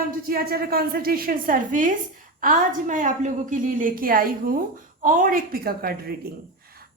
Welcome to चियाचारा consultation service. आज मैं आप लोगों के लिए लेके आई हूँ और एक पिकअप कार्ड रीडिंग।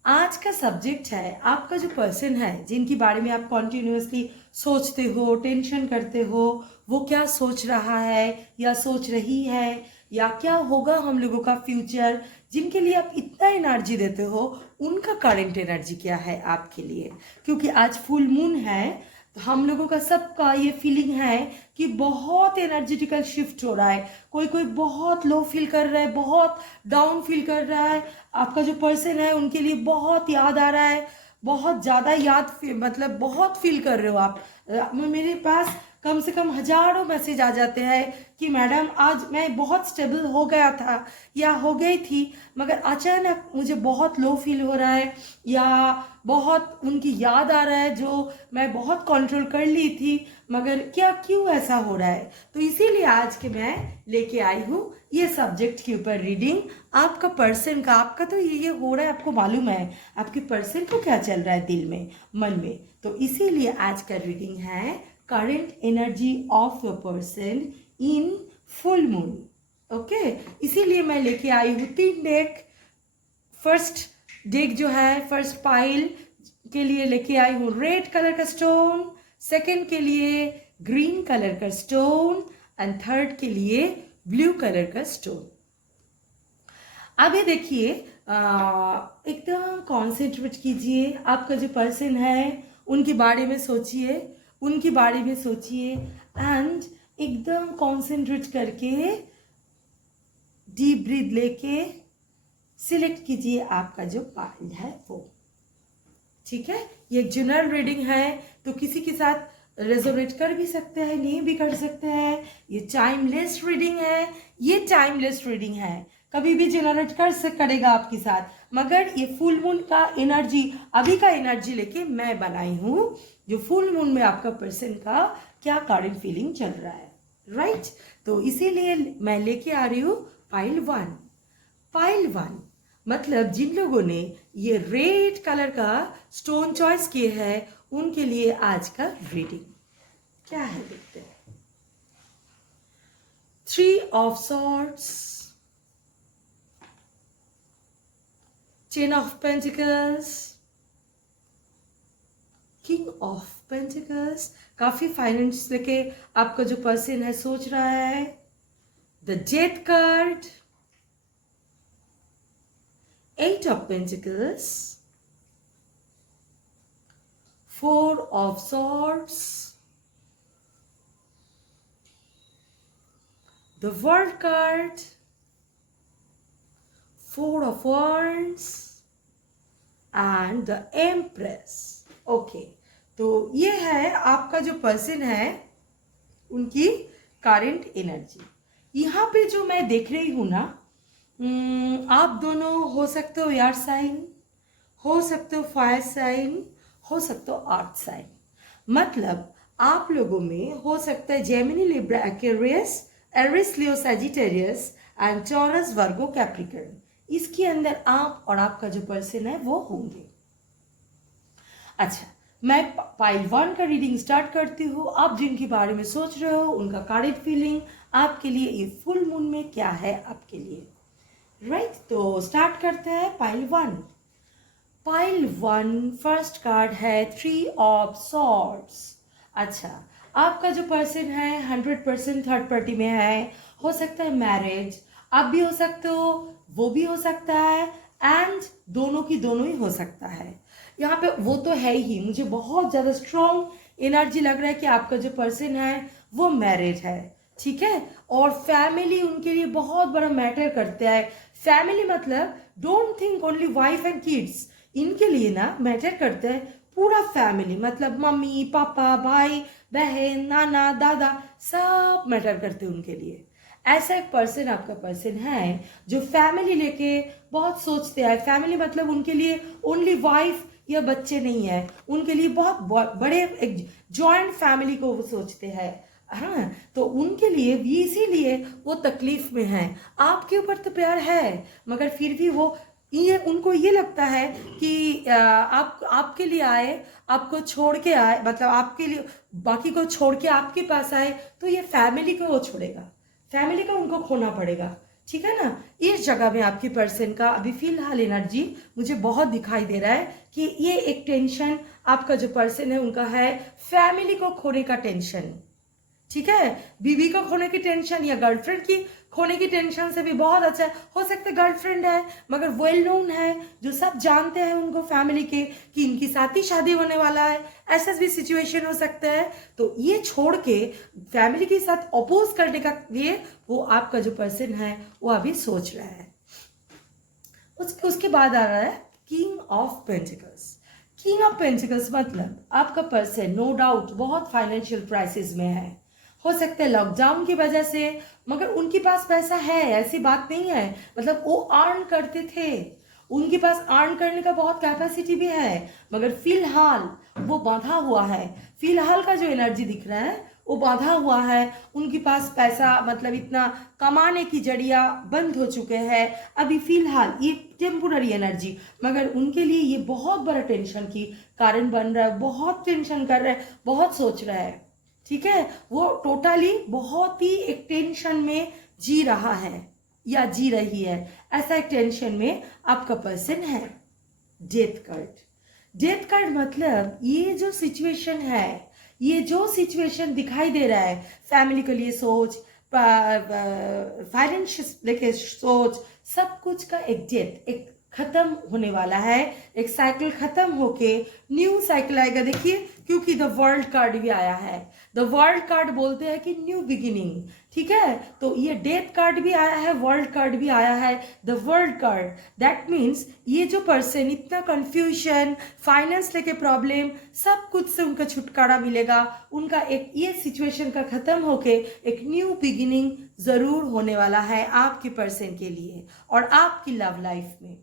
आज का सब्जेक्ट है आपका जो पर्सन है जिनके बारे में आप कॉन्टिन्यूसली सोचते हो, टेंशन करते हो, वो क्या सोच रहा है या सोच रही है या क्या होगा हम लोगों का फ्यूचर, जिनके लिए आप इतना एनर्जी देते हो, उनका करंट एनर्जी क्या है आपके लिए। क्योंकि आज फुल मून है तो हम लोगों का सबका ये फीलिंग है कि बहुत एनर्जेटिकल शिफ्ट हो रहा है। कोई कोई बहुत लो फील कर रहा है, बहुत डाउन फील कर रहा है। आपका जो पर्सन है उनके लिए बहुत याद आ रहा है, बहुत ज़्यादा याद मतलब बहुत फील कर रहे हो आप। मेरे पास कम से कम हजारों मैसेज आ जाते हैं कि मैडम आज मैं बहुत स्टेबल हो गया था या हो गई थी, मगर अचानक मुझे बहुत लो फील हो रहा है या बहुत उनकी याद आ रहा है जो मैं बहुत कंट्रोल कर ली थी, मगर क्या क्यों ऐसा हो रहा है। तो इसीलिए आज के मैं लेके आई हूँ ये सब्जेक्ट के ऊपर रीडिंग। आपका पर्सन का, आपका तो ये हो रहा है, आपको मालूम है आपके पर्सन को क्या चल रहा है दिल में, मन में। तो इसीलिए आज का रीडिंग है current energy of your person in full moon. Okay, इसीलिए मैं लेके आई हूँ 3 डेक। फर्स्ट डेक जो है, फर्स्ट पाइल के लिए लेके आई हूँ रेड कलर का स्टोन, सेकंड के लिए ग्रीन कलर का स्टोन एंड थर्ड के लिए ब्लू कलर का स्टोन। अब ये देखिए, एकदम कॉन्सेंट्रेट कीजिए। आपका जो पर्सन है उनके बारे में सोचिए, उनके बारे में सोचिए एंड एकदम कॉन्सेंट्रेट करके डीप ब्रीथ लेके सिलेक्ट कीजिए आपका जो पाइल है वो। ठीक है, ये जनरल रीडिंग है तो किसी के साथ रेजोनेट कर भी सकते हैं, नहीं भी कर सकते हैं। ये टाइमलेस रीडिंग है, ये टाइमलेस रीडिंग है, कभी भी जनरेट करेगा आपके साथ। मगर ये फुल मून का एनर्जी, अभी का एनर्जी लेके मैं बनाई हूँ जो फुल मून में आपका पर्सन का क्या करंट फीलिंग चल रहा है, राइट। तो इसीलिए मैं लेके आ रही हूँ पाइल 1। पाइल 1 मतलब जिन लोगों ने ये रेड कलर का स्टोन चॉइस किए हैं उनके लिए आज का रीडिंग क्या है, देखते हैं। 3 of swords, 10 of pentacles, king of pentacles. काफी फाइनेंस लेके आपका जो पर्सन है सोच रहा है। The death card, 8 of Pentacles, 4 of Swords, the World card, 4 of Wands and the Empress. Okay, तो ये है आपका जो पर्सन है उनकी करंट एनर्जी। यहाँ पे जो मैं देख रही हूँ ना, आप दोनों हो सकते हो एयर साइन, हो सकते हो फायर साइन, हो सकते हो अर्थ साइन। मतलब आप लोगों में हो सकता है Gemini, Libra, Aquarius, Aries, Leo, Sagittarius and Taurus, Virgo, Capricorn. इसके अंदर आप और आपका जो पर्सन है वो होंगे। अच्छा, मैं पाइल 1 का रीडिंग स्टार्ट करती हूँ। आप जिनके बारे में सोच रहे हो उनका करंट फीलिंग आपके लिए ये फुल मून में क्या है आपके लिए, राइट। तो स्टार्ट करते हैं पाइल 1। पाइल 1 फर्स्ट कार्ड है 3 ऑफ सॉर्ड्स। अच्छा, आपका जो पर्सन है 100% थर्ड पार्टी में है। हो सकता है मैरिज, आप भी हो सकते हो, वो भी हो सकता है एंड दोनों की दोनों ही हो सकता है। यहाँ पे वो तो है ही, मुझे बहुत ज़्यादा स्ट्रॉन्ग एनर्जी लग रहा है कि आपका जो पर्सन है वो मैरिड है, ठीक है। और फैमिली उनके लिए बहुत बड़ा मैटर करता है। फैमिली मतलब don't think only wife and kids, इनके लिए ना मैटर करते हैं पूरा फैमिली, मतलब मम्मी पापा भाई बहन नाना दादा सब मैटर करते हैं उनके लिए। ऐसा एक पर्सन आपका पर्सन है जो फैमिली लेके बहुत सोचते हैं। फैमिली मतलब उनके लिए ओनली वाइफ या बच्चे नहीं है, उनके लिए बहुत बड़े एक जॉइंट फैमिली को वो सोचते हैं। हाँ, तो उनके लिए भी इसीलिए वो तकलीफ में है। आपके ऊपर तो प्यार है मगर फिर भी वो ये उनको ये लगता है कि आप आपके लिए आए, आपको छोड़ के आए, मतलब आपके लिए बाकी को छोड़ के आपके पास आए, तो ये फैमिली को वो छोड़ेगा, फैमिली को उनको खोना पड़ेगा, ठीक है ना। इस जगह में आपकी पर्सन का अभी फिलहाल एनर्जी मुझे बहुत दिखाई दे रहा है कि ये एक टेंशन आपका जो पर्सन है उनका है, फैमिली को खोने का टेंशन, ठीक है। बीवी को खोने की टेंशन या गर्लफ्रेंड की खोने की टेंशन से भी बहुत अच्छा है। हो सकता है गर्लफ्रेंड है मगर वेल नोन है, जो सब जानते हैं उनको फैमिली के कि इनकी साथ ही शादी होने वाला है, ऐसा भी सिचुएशन हो सकता है। तो ये छोड़ के फैमिली के साथ अपोज करने का लिए वो आपका जो पर्सन है वो अभी सोच रहा है। उसके बाद आ रहा है king of pentacles. King of pentacles मतलब आपका पर्सन नो डाउट बहुत फाइनेंशियल क्राइसिस में है। हो सकता है लॉकडाउन की वजह से, मगर उनके पास पैसा है, ऐसी बात नहीं है, मतलब वो अर्न करते थे, उनके पास अर्न करने का बहुत कैपेसिटी भी है, मगर फिलहाल वो बांधा हुआ है। फिलहाल का जो एनर्जी दिख रहा है वो बांधा हुआ है, उनके पास पैसा मतलब इतना कमाने की जरिया बंद हो चुके हैं अभी फिलहाल, ये टेम्पोररी एनर्जी, मगर उनके लिए ये बहुत बड़ा टेंशन की कारण बन रहा है, बहुत टेंशन कर रहा है, बहुत सोच रहा है, ठीक है। वो टोटली बहुत ही एक टेंशन में जी रहा है या जी रही है, ऐसा एक टेंशन में आपका पर्सन है। डेथ कार्ड, डेथ कार्ड मतलब ये जो सिचुएशन है, ये जो सिचुएशन दिखाई दे रहा है, फैमिली के लिए सोच, फाइनेंशियल लेके सोच, सब कुछ का एक डेथ, एक खत्म होने वाला है, एक साइकिल खत्म होके न्यू साइकिल आएगा। देखिए क्योंकि द वर्ल्ड कार्ड भी आया है, द वर्ल्ड कार्ड बोलते हैं कि न्यू बिगिनिंग, ठीक है। तो ये डेथ कार्ड भी आया है, वर्ल्ड कार्ड भी आया है, the world card, that means ये जो पर्सन इतना कंफ्यूजन, फाइनेंस लेके प्रॉब्लम, सब कुछ से उनका छुटकारा मिलेगा, उनका एक ये सिचुएशन का खत्म होके एक न्यू बिगिनिंग जरूर होने वाला है आपके पर्सन के लिए और आपकी लव लाइफ में।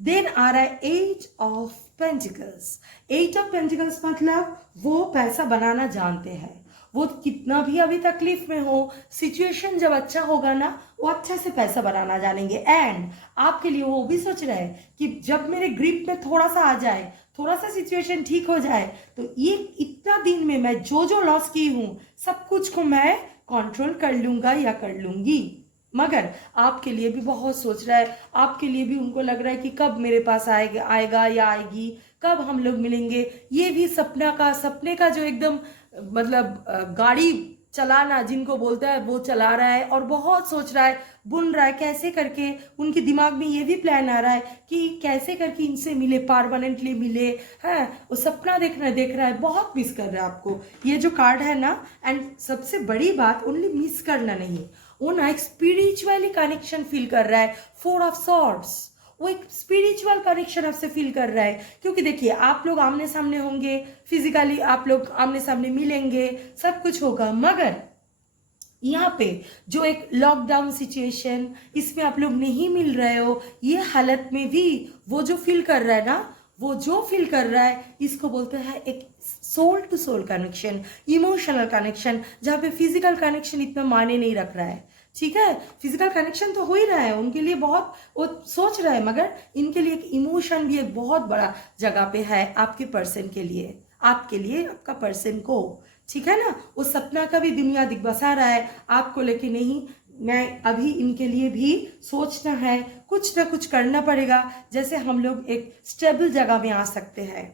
देन आ रहा है eight of pentacles. Eight of pentacles मतलब वो पैसा बनाना जानते हैं, वो कितना भी अभी तकलीफ में हो, सिचुएशन जब अच्छा होगा ना वो अच्छा से पैसा बनाना जानेंगे। एंड आपके लिए वो भी सोच रहे हैं कि जब मेरे ग्रिप में थोड़ा सा आ जाए, थोड़ा सा सिचुएशन ठीक हो जाए, तो ये इतना दिन में मैं जो जो लॉस की हूं सब कुछ को मैं कंट्रोल कर लूंगा या कर लूंगी। मगर आपके लिए भी बहुत सोच रहा है, आपके लिए भी उनको लग रहा है कि कब मेरे पास आएगा या आएगी, कब हम लोग मिलेंगे। ये भी सपने का जो एकदम मतलब गाड़ी चलाना जिनको बोलता है वो चला रहा है और बहुत सोच रहा है, बुन रहा है, कैसे करके उनके दिमाग में ये भी प्लान आ रहा है कि कैसे करके इनसे मिले, परमानेंटली मिले, है वो सपना देख रहा है, बहुत मिस कर रहा है आपको। ये जो कार्ड है ना, एंड सबसे बड़ी बात ओनली मिस करना नहीं, वो ना एक स्पिरिचुअली कनेक्शन फील कर रहा है, फोर ऑफ सॉर्ड्स, वो एक स्पिरिचुअल कनेक्शन आपसे फील कर रहा है। क्योंकि देखिए आप लोग आमने सामने होंगे, फिजिकली आप लोग आमने सामने मिलेंगे, सब कुछ होगा, मगर यहाँ पे जो एक लॉकडाउन सिचुएशन, इसमें आप लोग नहीं मिल रहे हो, ये हालत में भी वो जो फील कर रहा है ना, वो जो फील कर रहा है इसको बोलते हैं एक soul to soul connection, emotional connection, जहाँ पे फिजिकल कनेक्शन इतना मायने नहीं रख रहा है, ठीक है। फिजिकल कनेक्शन तो हो ही रहा है उनके लिए, बहुत वो सोच रहा है, मगर इनके लिए एक इमोशन भी एक बहुत बड़ा जगह पे है आपके पर्सन के लिए, आपके लिए, आपका पर्सन को, ठीक है ना। वो सपना का भी दुनिया दिखबसा रहा है आपको लेके, नहीं मैं अभी इनके लिए भी सोचना है, कुछ ना कुछ करना पड़ेगा, जैसे हम लोग एक स्टेबल जगह में आ सकते हैं।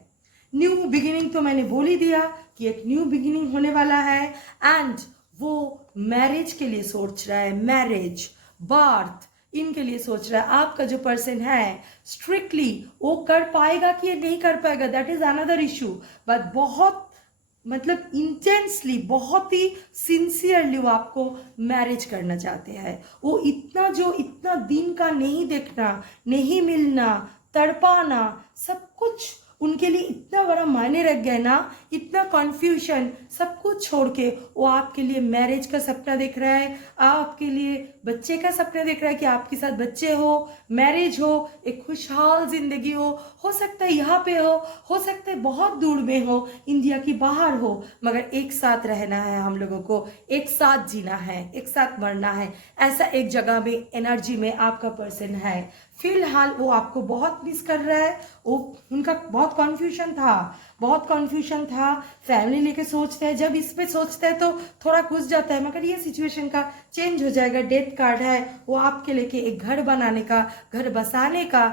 न्यू बिगिनिंग तो मैंने बोल ही दिया कि एक न्यू बिगिनिंग होने वाला है, एंड वो मैरिज के लिए सोच रहा है, मैरिज, बर्थ, इनके लिए सोच रहा है। आपका जो पर्सन है स्ट्रिक्टली वो कर पाएगा कि नहीं कर पाएगा, that is another issue, but बहुत मतलब इंटेंसली, बहुत ही सिंसियरली वो आपको मैरिज करना चाहते हैं। वो इतना दिन का नहीं देखना, नहीं मिलना, तड़पाना, सब कुछ उनके लिए इतना बड़ा मायने रख गया ना, इतना कन्फ्यूजन, सब कुछ छोड़ के वो आपके लिए मैरिज का सपना देख रहा है, आपके लिए बच्चे का सपना देख रहा है कि आपके साथ बच्चे हो, मैरिज हो, एक खुशहाल जिंदगी हो सकता है यहाँ पे हो सकता है बहुत दूर में हो, इंडिया की बाहर हो, मगर एक साथ रहना है हम लोगों को, एक साथ जीना है, एक साथ मरना है, ऐसा एक जगह में एनर्जी में आपका पर्सन है। फिलहाल वो आपको बहुत मिस कर रहा है। वो उनका बहुत कन्फ्यूजन था। फैमिली लेके सोचते हैं, जब इस पे सोचते हैं तो थोड़ा घुस जाता है, मगर ये सिचुएशन का चेंज हो जाएगा। डेथ कार्ड है, वो आपके लेके एक घर बनाने का, घर बसाने का,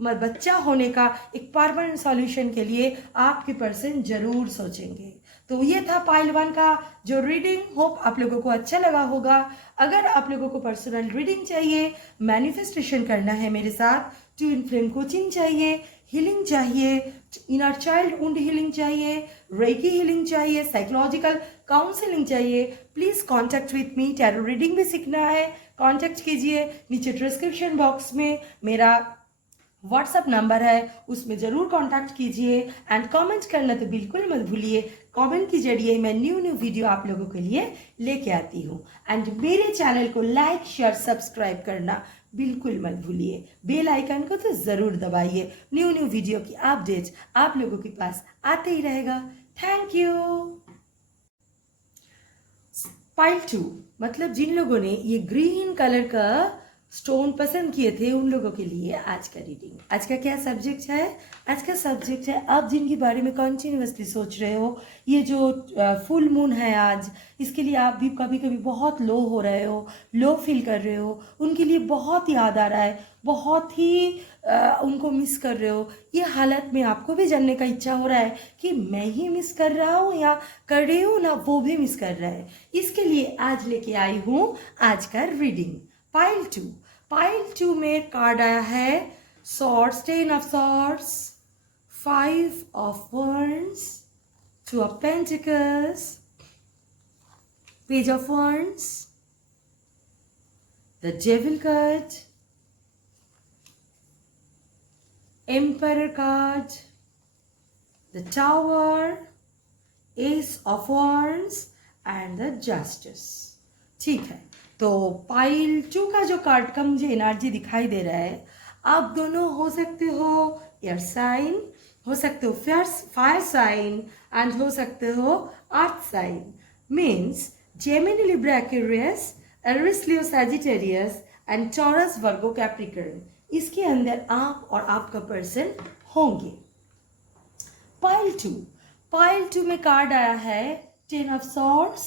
बच्चा होने का एक परमानेंट सॉल्यूशन के लिए आपके पर्सन जरूर सोचेंगे। तो ये था पाइल 1 का जो रीडिंग। होप आप लोगों को अच्छा लगा होगा। अगर आप लोगों को पर्सनल रीडिंग चाहिए, मैनिफेस्टेशन करना है मेरे साथ, ट्विन फ्लेम कोचिंग चाहिए, हीलिंग चाहिए, इनर चाइल्ड वुंड हीलिंग चाहिए, रेकी हीलिंग चाहिए, साइकोलॉजिकल काउंसलिंग चाहिए, please contact with me. Tarot reading भी सीखना है, कांटेक्ट कीजिए। नीचे डिस्क्रिप्शन बॉक्स में मेरा व्हाट्सअप नंबर है, उसमें जरूर कांटेक्ट कीजिए। एंड कमेंट करना तो बिल्कुल मत भूलिए। कमेंट के जरिए मैं न्यू वीडियो आप लोगों के लिए लेके आती हूँ। एंड मेरे चैनल को लाइक शेयर सब्सक्राइब करना बिल्कुल मत भूलिए। बेल आइकन को तो जरूर दबाइए। न्यू वीडियो की अपडेट्स आप लोगों के पास आते ही रहेगा। Thank you. पाइल 2 मतलब जिन लोगों ने ये ग्रीन कलर का स्टोन पसंद किए थे उन लोगों के लिए आज का रीडिंग। आज का क्या सब्जेक्ट है? आज का सब्जेक्ट है आप जिनके बारे में कंटिन्यूअसली सोच रहे हो। ये जो फुल मून है आज, इसके लिए आप भी कभी कभी बहुत लो हो रहे हो, लो फील कर रहे हो, उनके लिए बहुत याद आ रहा है, बहुत ही उनको मिस कर रहे हो। ये हालत में आपको भी जानने का इच्छा हो रहा है कि मैं ही मिस कर रहा हूँ या कर रही हूँ ना वो भी मिस कर रहा है। इसके लिए आज लेके आई हूँ आज का रीडिंग। पाइल 2 में कार्ड आया है swords, 10 of swords, 5 of wands, 2 of pentacles, page of wands, the devil card, emperor card, the tower, S of wands and the justice. ठीक है, तो पाइल 2 का जो कार्ड का मुझे एनर्जी दिखाई दे रहा है, आप दोनों हो सकते हो एयर साइन, हो सकते हो फायर साइन एंड हो सकते हो earth sign. Means Gemini, Libra, Aquarius, Aries, Leo, Sagittarius and Taurus, Virgo, Capricorn, इसके अंदर आप और आपका पर्सन होंगे। पाइल 2 में कार्ड आया है 10 of swords,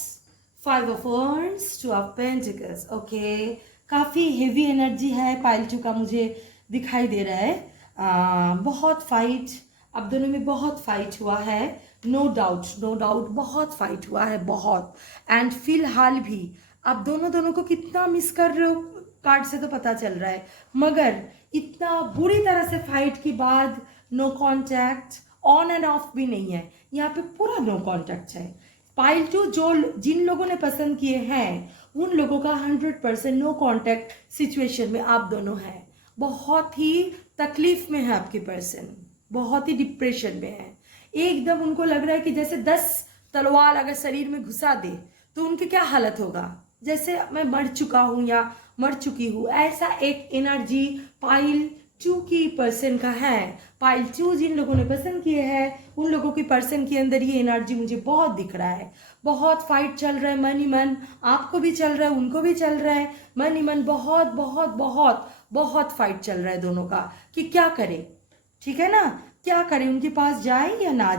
5 of wands, 2 of pentacles। Okay, काफ़ी हेवी एनर्जी है पाइल 2 का मुझे दिखाई दे रहा है। बहुत फाइट अब दोनों में, बहुत फाइट हुआ है। नो डाउट बहुत फाइट हुआ है, बहुत। एंड फिलहाल भी आप दोनों को कितना मिस कर रहे हो कार्ड से तो पता चल रहा है, मगर इतना बुरी तरह से फाइट के बाद no contact, on and off भी नहीं है, यहाँ पे पूरा नो कॉन्टैक्ट है। पाइल 2 जो जिन लोगों ने पसंद किए हैं उन लोगों का 100% नो कॉन्टैक्ट सिचुएशन में आप दोनों हैं। बहुत ही तकलीफ में है आपके पर्सन, बहुत ही डिप्रेशन में है। एकदम उनको लग रहा है कि जैसे 10 तलवार अगर शरीर में घुसा दे तो उनकी क्या हालत होगा, जैसे मैं मर चुका हूं या मर चुकी हूं, ऐसा एक एनर्जी पाइल 2 की पर्सन का है। पाइल 2 जिन लोगों ने पसंद किए हैं उन लोगों की पर्सन के अंदर ये एनर्जी मुझे बहुत दिख रहा है। बहुत फाइट चल रहा है, मन ही मन आपको भी चल रहा है, उनको भी चल रहा है, मन ही मन बहुत बहुत बहुत बहुत फाइट चल रहा है दोनों का कि क्या करें। ठीक है ना, क्या करें, उनके पास जाए या ना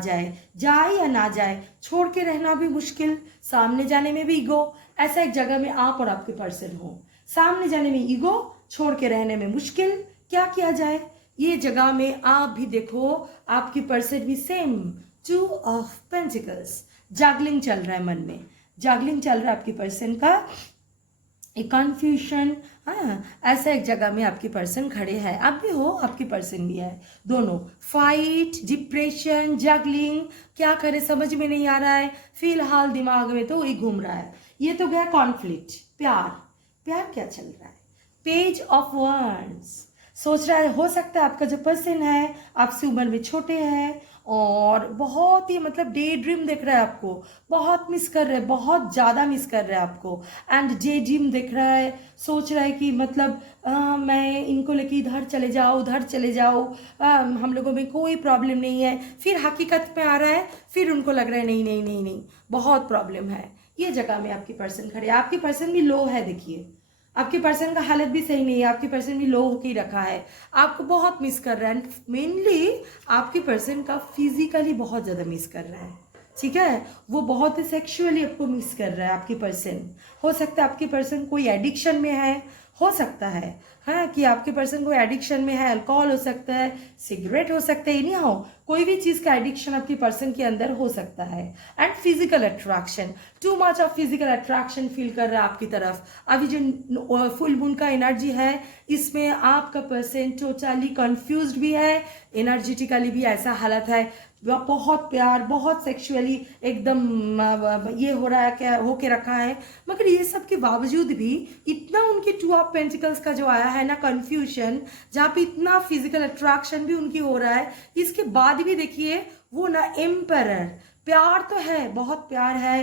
जाए, छोड़ के रहना भी मुश्किल, सामने जाने में भी ईगो। ऐसा एक जगह में आप और आपके पर्सन हो, सामने जाने में ईगो, छोड़ के रहने में मुश्किल, क्या किया जाए। ये जगह में आप भी देखो, आपकी पर्सन भी सेम 2 ऑफ पेंटिकल्स, जागलिंग चल रहा है, मन में जागलिंग चल रहा है आपकी पर्सन का, एक कन्फ्यूजन। हाँ, ऐसा एक जगह में आपकी पर्सन खड़े हैं, आप भी हो, आपकी पर्सन भी है, दोनों फाइट, डिप्रेशन, जगलिंग, क्या करे समझ में नहीं आ रहा है। फिलहाल दिमाग में तो वही घूम रहा है। ये तो गया कॉन्फ्लिक्ट। प्यार क्या चल रहा है? पेज ऑफ wands, सोच रहा है, हो सकता है आपका जो पर्सन है आपसे उम्र में छोटे हैं और बहुत ही मतलब डे ड्रीम देख रहा है आपको, बहुत मिस कर रहा है, बहुत ज़्यादा मिस कर रहा है आपको। एंड डे ड्रीम देख रहा है, सोच रहा है कि मतलब मैं इनको लेके इधर चले जाओ, उधर चले जाओ, हम लोगों में कोई प्रॉब्लम नहीं है। फिर हकीकत में आ रहा है, फिर उनको लग रहा है नहीं नहीं नहीं नहीं बहुत प्रॉब्लम है। ये जगह में आपकी पर्सन खड़े, आपकी पर्सन भी लो है, देखिए आपके पर्सन का हालत भी सही नहीं है, आपके पर्सन भी लो होके ही रखा है, आपको बहुत मिस कर रहा है, एंड मेनली आपके पर्सन का फिजिकली बहुत ज़्यादा मिस कर रहा है, ठीक है। वो बहुत ही सेक्सुअली आपको मिस कर रहा है आपकी पर्सन। हो सकता है आपकी पर्सन कोई एडिक्शन में है, हो सकता है हाँ कि आपके पर्सन कोई एडिक्शन में है, अल्कोहल हो सकता है, सिगरेट हो सकता है, एनी हाउ कोई भी चीज़ का एडिक्शन आपकी पर्सन के अंदर हो सकता है। And physical attraction, too much of physical attraction feel कर रहा है आपकी तरफ। अभी जो फुल मून का एनर्जी है इसमें आपका पर्सन टोटली कंफ्यूज्ड भी है, एनर्जेटिकली भी ऐसा हालत है, बहुत प्यार, बहुत सेक्सुअली एकदम ये हो रहा है, क्या होके रखा है। मगर ये सब के बावजूद भी इतना उनके टू ऑफ पेंटिकल्स का जो आया है ना कन्फ्यूजन, जहाँ पे इतना फिजिकल अट्रैक्शन भी उनकी हो रहा है, इसके बाद भी देखिए वो ना एम्परर, प्यार तो है, बहुत प्यार है,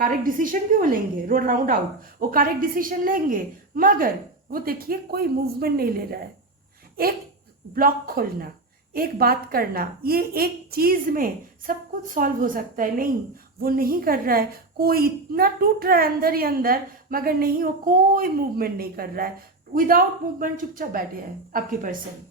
करेक्ट डिसीजन भी वो लेंगे, रोड राउंड आउट वो करेक्ट डिसीजन लेंगे, मगर वो देखिए कोई मूवमेंट नहीं ले रहा है। एक ब्लॉक खोलना, एक बात करना, ये एक चीज में सब कुछ सॉल्व हो सकता है, नहीं वो नहीं कर रहा है। कोई इतना टूट रहा है अंदर ही अंदर, मगर नहीं वो कोई मूवमेंट नहीं कर रहा है, विदाउट मूवमेंट चुपचाप बैठे हैं आपके पर्सन।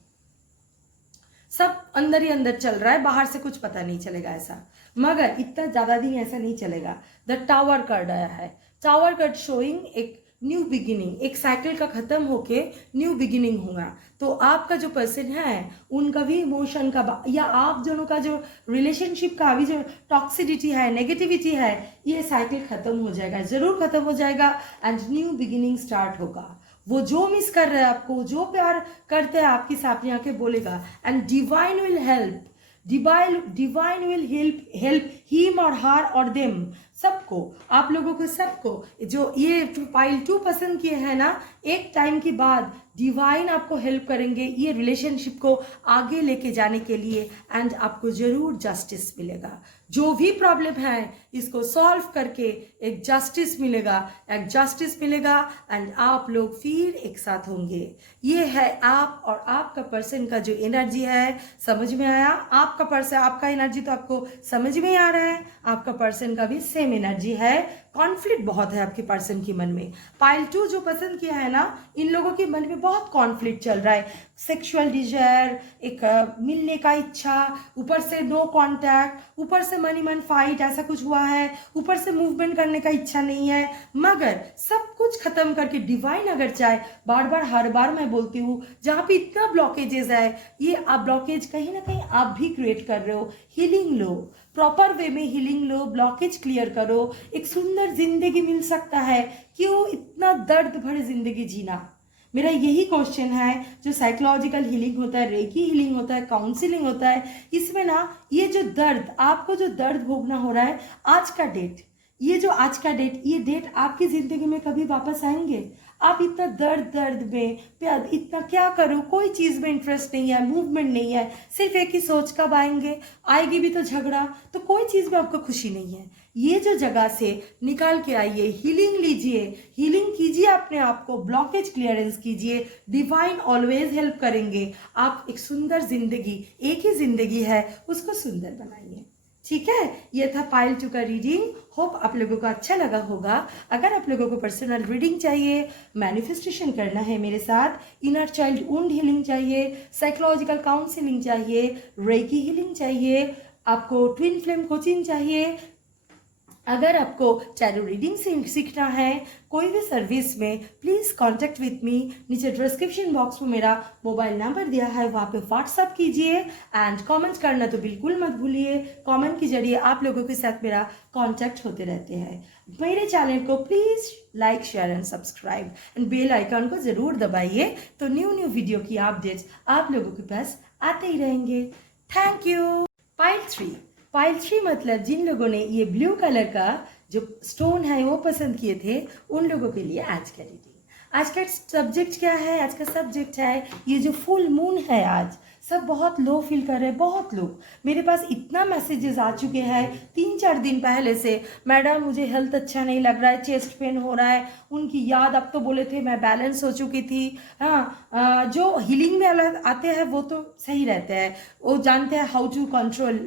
सब अंदर ही अंदर चल रहा है, बाहर से कुछ पता नहीं चलेगा ऐसा, मगर इतना ज्यादा दिन ऐसा नहीं चलेगा। द टावर कार्ड आया है, टावर कार्ड शोइंग एक न्यू बिगिनिंग, एक साइकिल का खत्म होके न्यू बिगिनिंग होगा। तो आपका जो पर्सन है उनका भी इमोशन का या आप दोनों का जो रिलेशनशिप का अभी जो टॉक्सिसिटी है, नेगेटिविटी है, ये साइकिल खत्म हो जाएगा, जरूर खत्म हो जाएगा एंड न्यू बिगिनिंग स्टार्ट होगा। वो जो मिस कर रहा है आपको, जो प्यार करते हैं आपकी सामने आके बोलेगा, and divine will help, divine will help him और हर और देम, सबको, आप लोगों को सबको, जो ये पाइल 2 पसंद किए हैं ना, एक टाइम के बाद डिवाइन आपको हेल्प करेंगे ये रिलेशनशिप को आगे लेके जाने के लिए, एंड आपको जरूर जस्टिस मिलेगा। जो भी प्रॉब्लम है इसको सॉल्व करके एक जस्टिस मिलेगा, एंड आप लोग फिर एक साथ होंगे। ये है आप और आपका पर्सन का जो एनर्जी है, समझ में आया? आपका पर्सन, आपका एनर्जी तो आपको समझ में आ रहा है, आपका पर्सन का भी सेम एनर्जी है। कॉन्फ्लिक्ट बहुत है आपके पर्सन के मन में। पाइल 2 जो पसंद किया है ना, इन लोगों के मन में बहुत कॉन्फ्लिक्ट चल रहा है, सेक्सुअल डिजायर, एक मिलने का इच्छा, ऊपर से नो कांटेक्ट, ऊपर से मन फाइट, ऐसा कुछ हुआ है, ऊपर से मूवमेंट करने का इच्छा नहीं है। मगर सब कुछ खत्म करके डिवाइन अगर चाहे, बार बार हर बार मैं बोलती हूँ, जहाँ पे इतना ब्लॉकेजेस है, ये आप ब्लॉकेज कहीं ना कहीं आप भी क्रिएट कर रहे हो। हीलिंग लो, प्रॉपर वे में हीलिंग लो, ब्लॉकेज क्लियर करो, एक सुंदर जिंदगी मिल सकता है। क्यों इतना दर्द भरी जिंदगी जीना? मेरा यही क्वेश्चन है। जो साइकोलॉजिकल हीलिंग होता है, रेकी हीलिंग होता है, काउंसलिंग होता है, इसमें ना ये जो दर्द, आपको जो दर्द भोगना हो रहा है, आज का डेट, ये जो आज का डेट, ये डेट आपकी जिंदगी में कभी वापस आएंगे? आप इतना दर्द में प्यार, इतना क्या करो, कोई चीज में इंटरेस्ट नहीं है, मूवमेंट नहीं है, सिर्फ एक ही सोच, कब आएंगे, आएगी भी तो झगड़ा, तो कोई चीज में आपको खुशी नहीं है। ये जो जगह से निकाल के आइए, हीलिंग लीजिए, हीलिंग कीजिए अपने आप को, ब्लॉकेज क्लियरेंस कीजिए, डिवाइन ऑलवेज हेल्प करेंगे। आप एक सुंदर जिंदगी, एक ही जिंदगी है, उसको सुंदर बनाइए। ठीक है, ये था पाइल 2 का रीडिंग। होप आप लोगों को अच्छा लगा होगा। अगर आप लोगों को पर्सनल रीडिंग चाहिए, मैनिफेस्टेशन करना है मेरे साथ, इनर चाइल्ड वुंड हीलिंग चाहिए, साइकोलॉजिकल काउंसलिंग चाहिए, रेकी हीलिंग चाहिए, आपको ट्विन फ्लेम कोचिंग चाहिए, अगर आपको टैरो रीडिंग सीखना है, कोई भी सर्विस में, प्लीज़ कांटेक्ट विथ मी। नीचे डिस्क्रिप्शन बॉक्स में मेरा मोबाइल नंबर दिया है, वहाँ पे व्हाट्सअप कीजिए, एंड कमेंट करना तो बिल्कुल मत भूलिए। कमेंट के जरिए आप लोगों के साथ मेरा कांटेक्ट होते रहते हैं। मेरे चैनल को please like, share and subscribe, and bell icon को ज़रूर दबाइए, तो न्यू वीडियो की अपडेट्स आप लोगों के पास आते ही रहेंगे। Thank you. पाइल 3 मतलब जिन लोगों ने ये ब्लू कलर का जो स्टोन है वो पसंद किए थे, उन लोगों के लिए आज का रीडिंग। आज का सब्जेक्ट क्या है? आज का सब्जेक्ट है ये जो फुल मून है। आज सब बहुत लो फील कर रहे हैं, बहुत लोग। मेरे पास इतना मैसेजेस आ चुके हैं 3-4 दिन पहले से, मैडम मुझे हेल्थ अच्छा नहीं लग रहा है, चेस्ट पेन हो रहा है। उनकी याद, अब तो बोले थे मैं बैलेंस हो चुकी थी। हाँ, जो हीलिंग में आते हैं वो तो सही रहते हैं, वो जानते हैं हाउ टू कंट्रोल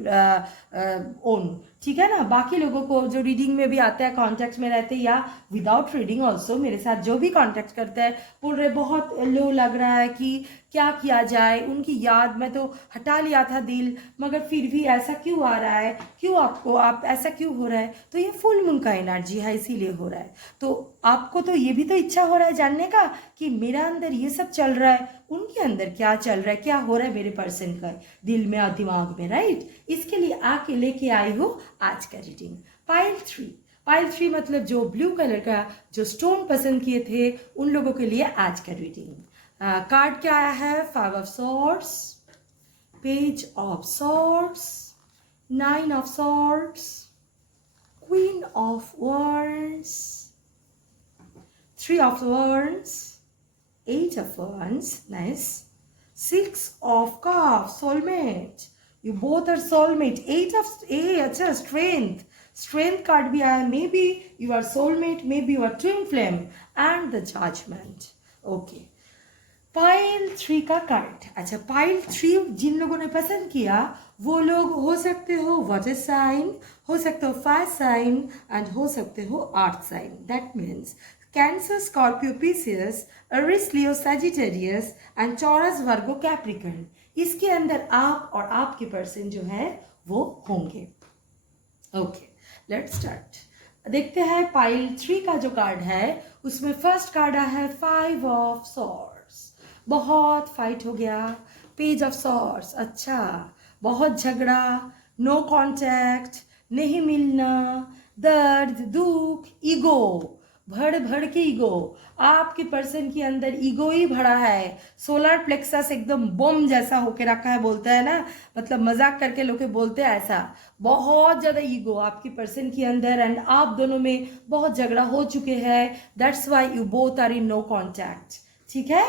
ओन। ठीक है ना। बाकी लोगों को जो रीडिंग में भी आता है, कॉन्टैक्ट में रहते हैं या विदाउट रीडिंग ऑल्सो, मेरे साथ जो भी कॉन्टैक्ट करता है बोल रहे बहुत लो लग रहा है कि क्या किया जाए, उनकी याद में तो हटा लिया था दिल, मगर फिर भी ऐसा क्यों आ रहा है, क्यों आपको आप ऐसा क्यों हो रहा है। तो ये फुल मून का एनर्जी है, इसीलिए हो रहा है। तो आपको तो ये भी तो इच्छा हो रहा है जानने का कि मेरा अंदर ये सब चल रहा है, उनके अंदर क्या चल रहा है, क्या हो रहा है मेरे पर्सन का दिल में और दिमाग में, राइट। इसके लिए आके लेके आई हूँ आज का रीडिंग। पाइल 3 मतलब जो ब्लू कलर का जो स्टोन पसंद किए थे उन लोगों के लिए आज का रीडिंग। कार्ड क्या आया है, 5 of swords, page of swords, 9 of swords, queen of wands, 3 of wands, 8 of wands, nice, 6 of cups, soulmate, you both are soulmate, 8 of अच्छा strength card भी आया, maybe you are soulmate, maybe you are twin flame, and the judgment. Okay, pile 3 का card. अच्छा, pile 3 जिन लोगों ने पसंद किया वो लोग हो सकते हो वाटर साइन, हो सकते हो फायर साइन, एंड हो सकते हो earth sign. That means Cancer, Scorpio, Pisces, Aries, Leo, Sagittarius and Taurus, Virgo, Capricorn. इसके अंदर आप और आपके पर्सन जो है वो होंगे। Okay, let's start. देखते हैं पाइल 3 का जो कार्ड है उसमें फर्स्ट कार्ड आया है 5 ऑफ सॉर्ड्स। बहुत फाइट हो गया। पेज ऑफ सॉर्ड्स, अच्छा बहुत झगड़ा, नो कांटेक्ट, नहीं मिलना, दर्द, दुख, ईगो, भड़ के ईगो। आपके पर्सन के अंदर ईगो ही भरा है। सोलर प्लेक्सस एकदम बम जैसा होके रखा है, बोलता है ना, मतलब मजाक करके लोग बोलते हैं ऐसा। बहुत ज्यादा ईगो आपके पर्सन के अंदर, एंड आप दोनों में बहुत झगड़ा हो चुके हैं। That's why you both are in no contact. ठीक है,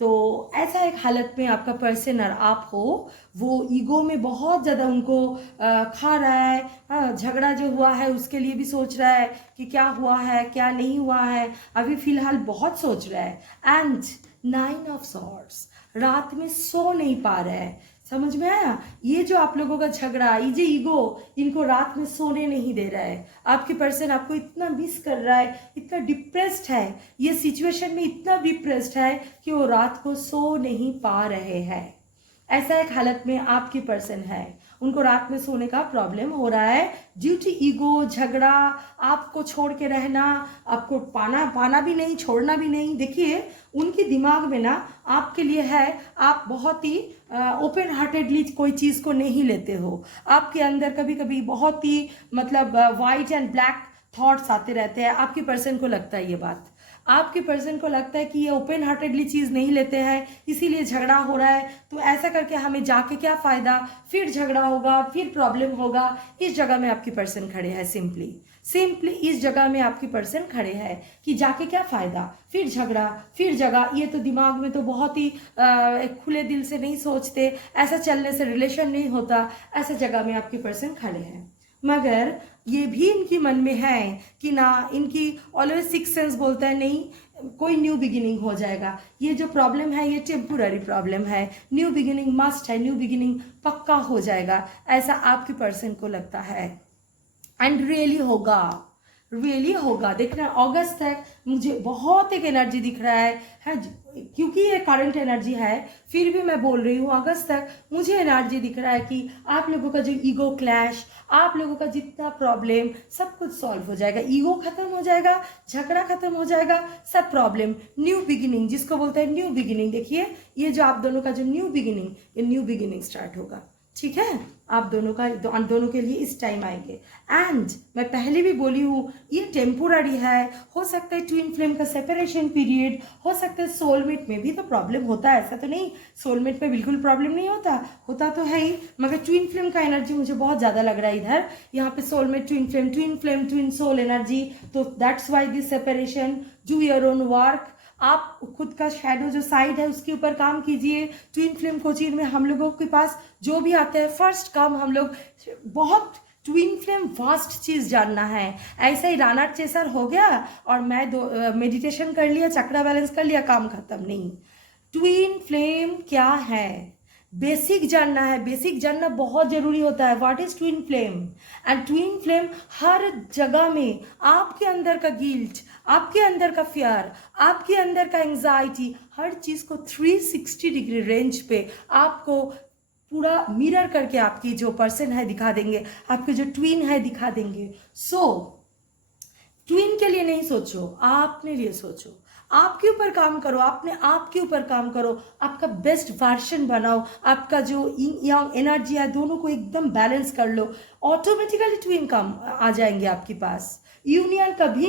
तो ऐसा एक हालत में आपका पर्सन और आप हो, वो ईगो में बहुत ज़्यादा उनको खा रहा है। हाँ, झगड़ा जो हुआ है उसके लिए भी सोच रहा है कि क्या हुआ है क्या नहीं हुआ है, अभी फिलहाल बहुत सोच रहा है। एंड 9 ऑफ सॉर्ड्स, रात में सो नहीं पा रहा है। समझ में आया? ये जो आप लोगों का झगड़ा, ये जो ईगो इनको रात में सोने नहीं दे रहा है। आपके पर्सन आपको इतना मिस कर रहा है, इतना डिप्रेस्ड है, ये सिचुएशन में इतना डिप्रेस्ड है कि वो रात को सो नहीं पा रहे हैं। ऐसा एक हालत में आपकी पर्सन है, उनको रात में सोने का प्रॉब्लम हो रहा है ड्यू टू ईगो, झगड़ा, आपको छोड़ के रहना, आपको पाना भी नहीं, छोड़ना भी नहीं। देखिए उनके दिमाग में ना आपके लिए है, आप बहुत ही ओपन हार्टेडली कोई चीज़ को नहीं लेते हो। आपके अंदर कभी कभी बहुत ही मतलब वाइट एंड ब्लैक थॉट्स आते रहते हैं। आपके पर्सन को लगता है, ये बात आपके पर्सन को लगता है कि ये ओपन हार्टेडली चीज़ नहीं लेते हैं, इसीलिए झगड़ा हो रहा है। तो ऐसा करके हमें जाके क्या फ़ायदा, फिर झगड़ा होगा, फिर प्रॉब्लम होगा। इस जगह में आपकी पर्सन खड़े हैं, सिंपली इस जगह में आपकी पर्सन खड़े हैं कि जाके क्या फ़ायदा, फिर झगड़ा, फिर जगह। ये तो दिमाग में तो बहुत ही खुले दिल से नहीं सोचते, ऐसा चलने से रिलेशन नहीं होता। ऐसा जगह में आपकी पर्सन खड़े हैं, मगर ये भी इनकी मन में है कि ना, इनकी ऑलवेज सिक्स सेंस बोलता है नहीं कोई न्यू बिगिनिंग हो जाएगा। ये जो प्रॉब्लम है ये टेम्पोररी प्रॉब्लम है, न्यू बिगिनिंग मस्ट है, न्यू बिगिनिंग पक्का हो जाएगा, ऐसा आपके पर्सन को लगता है। एंड रियली होगा। देखना अगस्त तक मुझे बहुत एक एनर्जी दिख रहा है क्योंकि ये करंट एनर्जी है, फिर भी मैं बोल रही हूँ अगस्त तक मुझे एनर्जी दिख रहा है कि आप लोगों का जो ईगो क्लैश, आप लोगों का जितना प्रॉब्लम, सब कुछ सॉल्व हो जाएगा। ईगो खत्म हो जाएगा, झगड़ा खत्म हो जाएगा, सब प्रॉब्लम, न्यू बिगिनिंग जिसको बोलते हैं न्यू बिगिनिंग। देखिए ये जो आप दोनों का जो न्यू बिगिनिंग, ये न्यू बिगिनिंग स्टार्ट होगा। ठीक है, आप दोनों के लिए इस टाइम आएंगे। एंड मैं पहले भी बोली हूँ ये टेम्पोररी है। हो सकता है ट्विन फ्लेम का सेपरेशन पीरियड, हो सकता है सोलमेट में भी तो प्रॉब्लम होता है, ऐसा तो नहीं सोलमेट में बिल्कुल प्रॉब्लम नहीं होता तो है ही, मगर ट्विन फ्लेम का एनर्जी मुझे बहुत ज़्यादा लग रहा है इधर। यहाँ पे soulmate, twin flame, twin soul energy, तो that's why this separation. Do your own work, आप खुद का शैडो जो साइड है उसके ऊपर काम कीजिए। ट्विन फ्लेम कोचिंग में हम लोगों के पास जो भी आता है फर्स्ट काम हम लोग बहुत ट्विन फ्लेम वास्ट चीज़ जानना है। ऐसा ही राना चेसर हो गया और मैं मेडिटेशन कर लिया, चक्रा बैलेंस कर लिया, काम खत्म नहीं। ट्विन फ्लेम क्या है, बेसिक जानना है, बेसिक जानना बहुत जरूरी होता है। What is twin flame? And twin flame हर जगह में आपके अंदर का गिल्ट, आपके अंदर का फियर, आपके अंदर का एंजाइटी, हर चीज को 360 डिग्री रेंज पे आपको पूरा मिरर करके आपकी जो पर्सन है दिखा देंगे, आपके जो ट्विन है दिखा देंगे। ट्विन के लिए नहीं सोचो, आपने लिए सोचो, आपके ऊपर काम करो, आपने आपके ऊपर काम करो, आपका बेस्ट वर्जन बनाओ, आपका जो यंग एनर्जी है दोनों को एकदम बैलेंस कर लो, ऑटोमेटिकली ट्विन काम आ जाएंगे आपके पास। यूनियन कभी,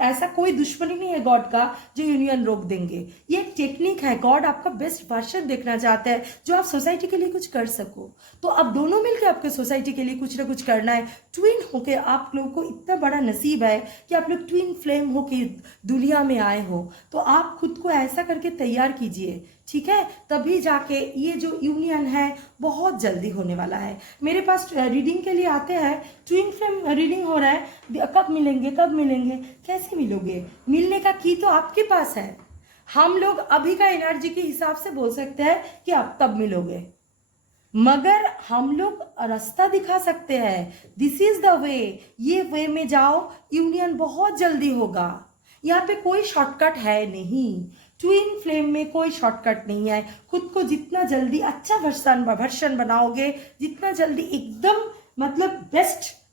ऐसा कोई दुश्मनी नहीं है गॉड का जो यूनियन रोक देंगे। ये एक टेक्निक है, गॉड आपका बेस्ट वर्जन देखना चाहता है जो आप सोसाइटी के लिए कुछ कर सको। तो अब दोनों मिलकर आपके सोसाइटी के लिए कुछ ना कुछ करना है। ट्विन होके आप लोगों को इतना बड़ा नसीब है कि आप लोग ट्विन फ्लेम होके दुनिया में आए हो, तो आप खुद को ऐसा करके तैयार कीजिए, ठीक है? तभी जाके ये जो यूनियन है बहुत जल्दी होने वाला है। मेरे पास रीडिंग के लिए आते हैं, ट्विन फ्लेम रीडिंग हो रहा है, कब मिलेंगे, कब मिलेंगे? कैसे मिलोगे? मिलने का की तो आपके पास है। हम लोग अभी का एनर्जी के हिसाब से बोल सकते हैं कि आप तब मिलोगे, मगर हम लोग रास्ता दिखा सकते हैं, दिस इज द वे, ये वे में जाओ, यूनियन बहुत जल्दी होगा। यहाँ पे कोई शॉर्टकट है नहीं, ट्विन फ्लेम में कोई शॉर्टकट नहीं है। खुद को जितना जल्दी अच्छा वर्षन बनाओगे, जितना जल्दी एकदम मतलब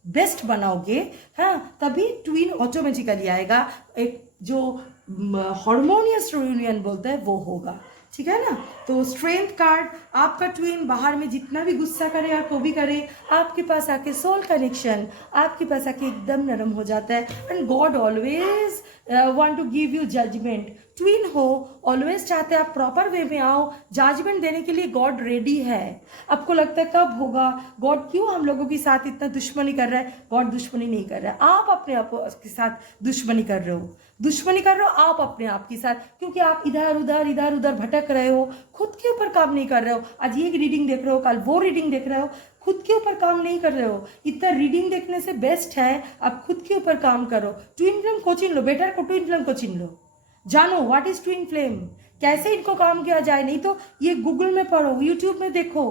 बेस्ट बनाओगे, हाँ, तभी ट्विन ऑटोमेटिकली आएगा। एक जो हार्मोनियस यूनियन बोलते हैं वो होगा, ठीक है ना? तो स्ट्रेंथ कार्ड, आपका ट्विन बाहर में जितना भी गुस्सा करे या को भी करे, आपके पास आके सोल कनेक्शन, आपके पास आके एकदम नरम हो जाता है। And God always want to give you judgment. Twin हो, ऑलवेज चाहते हैं आप प्रॉपर वे में आओ, जजमेंट देने के लिए गॉड रेडी है। आपको लगता है कब होगा, गॉड क्यों हम लोगों के साथ इतना दुश्मनी कर रहा है? गॉड दुश्मनी नहीं कर रहा है, आप अपने आप के साथ दुश्मनी कर रहे हो, दुश्मनी कर रहे हो आप अपने आप के साथ, क्योंकि आप इधर उधर भटक रहे हो, खुद के ऊपर काम नहीं कर रहे हो। आज ये रीडिंग देख रहे हो, कल वो रीडिंग देख रहे हो, खुद के ऊपर काम नहीं कर रहे हो। इतना रीडिंग देखने से बेस्ट है आप खुद के ऊपर काम करो। ट्विन फ्लेम कोचिंग लो, बेटर को ट्विन फ्लेम कोचिंग लो, जानो व्हाट इज ट्विन फ्लेम, कैसे इनको काम किया जाए। नहीं तो ये गूगल में पढ़ो, यूट्यूब में देखो,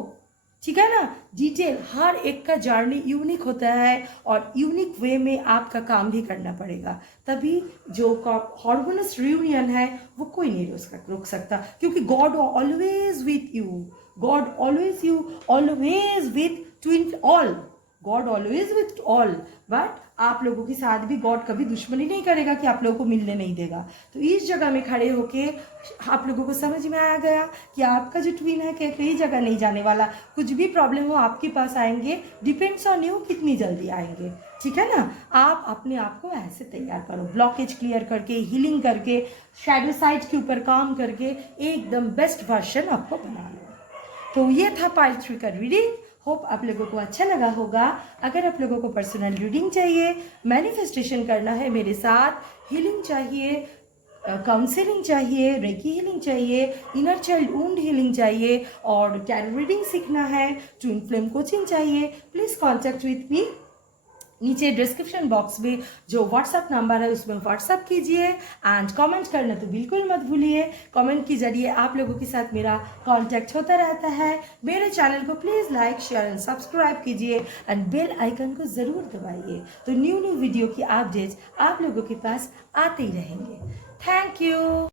ठीक है ना? डिटेल, हर एक का जर्नी यूनिक होता है और यूनिक वे में आपका काम भी करना पड़ेगा, तभी जो हार्मोनियस रियूनियन है वो कोई नहीं रोक सकता, क्योंकि God always with you, God always with twin all, God always with all. But आप लोगों के साथ भी गॉड कभी दुश्मनी नहीं करेगा कि आप लोगों को मिलने नहीं देगा। तो इस जगह में खड़े होके आप लोगों को समझ में आ गया कि आपका जो ट्विन है कि कई जगह नहीं जाने वाला, कुछ भी प्रॉब्लम हो आपके पास आएंगे, डिपेंड्स ऑन यू कितनी जल्दी आएंगे, ठीक है ना? आप अपने आप को ऐसे तैयार करो, ब्लॉकेज क्लियर करके, हीलिंग करके, शैडो साइड के ऊपर काम करके एकदम बेस्ट वर्जन आपको बना लो। तो ये था पाइल 3 का रीडिंग। होप आप लोगों को अच्छा लगा होगा। अगर आप लोगों को पर्सनल रीडिंग चाहिए, मैनिफेस्टेशन करना है मेरे साथ, हीलिंग चाहिए, काउंसलिंग चाहिए, रेकी हीलिंग चाहिए, इनर चाइल्ड वुंड हीलिंग चाहिए और टैरो रीडिंग सीखना है, ट्विन फ्लेम कोचिंग चाहिए, प्लीज़ कॉन्टैक्ट विथ मी। नीचे डिस्क्रिप्शन बॉक्स में जो व्हाट्सएप नंबर है उसमें व्हाट्सएप कीजिए एंड कमेंट करना तो बिल्कुल मत भूलिए। कमेंट के जरिए आप लोगों के साथ मेरा कांटेक्ट होता रहता है। मेरे चैनल को please like, share and subscribe कीजिए एंड बेल आइकन को ज़रूर दबाइए, तो न्यू वीडियो की अपडेट्स आप लोगों के पास आते ही रहेंगे। Thank you.